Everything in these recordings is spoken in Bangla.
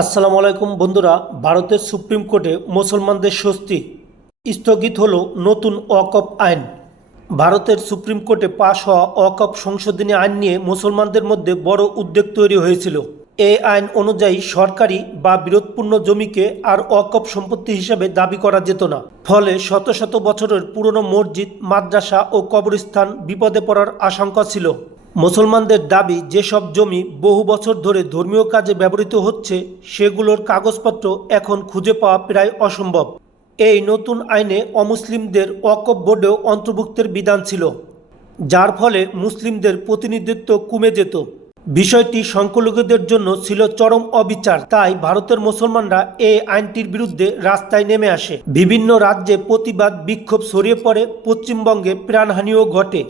আসসালামু আলাইকুম বন্ধুরা, ভারতের সুপ্রিম কোর্টে মুসলমানদের স্বস্তি। স্থগিত হলো নতুন ওয়াকফ আইন। ভারতের সুপ্রিম কোর্টে পাশ হওয়া ওয়াকফ সংশোধনী আইন নিয়ে মুসলমানদের মধ্যে বড় উদ্বেগ তৈরি হয়েছিল। এই আইন অনুযায়ী সরকারি বা বিরোধপূর্ণ জমিকে আর ওয়াকফ সম্পত্তি হিসাবে দাবি করা যেত না। ফলে শত শত বছরের পুরনো মসজিদ, মাদ্রাসা ও কবরস্থান বিপদে পড়ার আশঙ্কা ছিল। মুসলমানদের দাবি, যেসব জমি বহু বছর ধরে ধর্মীয় কাজে ব্যবহৃত হচ্ছে, সেগুলোর কাগজপত্র এখন খুঁজে পাওয়া প্রায় অসম্ভব। এই নতুন আইনে অমুসলিমদের ওয়াকফ বোর্ডেও অন্তর্ভুক্তের বিধান ছিল, যার ফলে মুসলিমদের প্রতিনিধিত্ব কমে যেত। বিষয়টি সংখ্যালঘুদের জন্য ছিল চরম অবিচার, তাই ভারতের মুসলমানরা এই আইনটির বিরুদ্ধে রাস্তায় নেমে আসে। বিভিন্ন রাজ্যে প্রতিবাদ বিক্ষোভ ছড়িয়ে পড়ে, পশ্চিমবঙ্গে প্রাণহানিও ঘটে।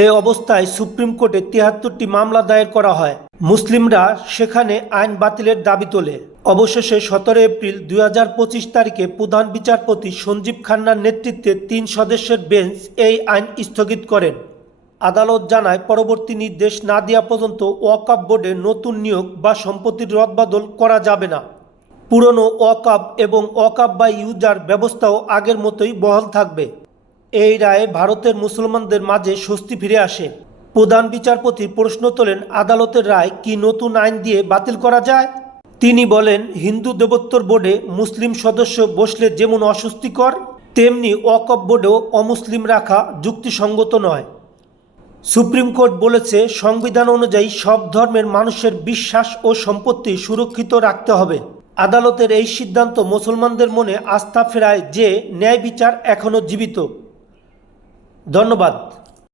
এই অবস্থায় সুপ্রিম কোর্টে তিয়াত্তরটি মামলা দায়ের করা হয়। মুসলিমরা সেখানে আইন বাতিলের দাবি তোলে। অবশেষে সতেরো এপ্রিল দুই হাজার পঁচিশ তারিখে প্রধান বিচারপতি সঞ্জীব খান্নার নেতৃত্বে তিন সদস্যের বেঞ্চ এই আইন স্থগিত করেন। আদালত জানায়, পরবর্তী নির্দেশ না দেওয়া পর্যন্ত ওয়াকাব বোর্ডে নতুন নিয়োগ বা সম্পত্তির রদবদল করা যাবে না। পুরনো ওয়াকাব এবং ওয়াকাব বা ইউজার ব্যবস্থাও আগের মতোই বহাল থাকবে। এই রায়ে ভারতের মুসলমানদের মাঝে স্বস্তি ফিরে আসে। প্রধান বিচারপতি প্রশ্ন তোলেন, আদালতের রায় কি নতুন আইন দিয়ে বাতিল করা যায়? তিনি বলেন, হিন্দু দেবোত্তর বোর্ডে মুসলিম সদস্য বসলে যেমন অস্বস্তিকর, তেমনি ওয়াকফ বোর্ডেও অমুসলিম রাখা যুক্তিসঙ্গত নয়। সুপ্রিম কোর্ট বলেছে, সংবিধান অনুযায়ী সব ধর্মের মানুষের বিশ্বাস ও সম্পত্তি সুরক্ষিত রাখতে হবে। আদালতের এই সিদ্ধান্ত মুসলমানদের মনে আস্থা ফেরায় যে ন্যায় বিচার এখনও জীবিত। ধন্যবাদ।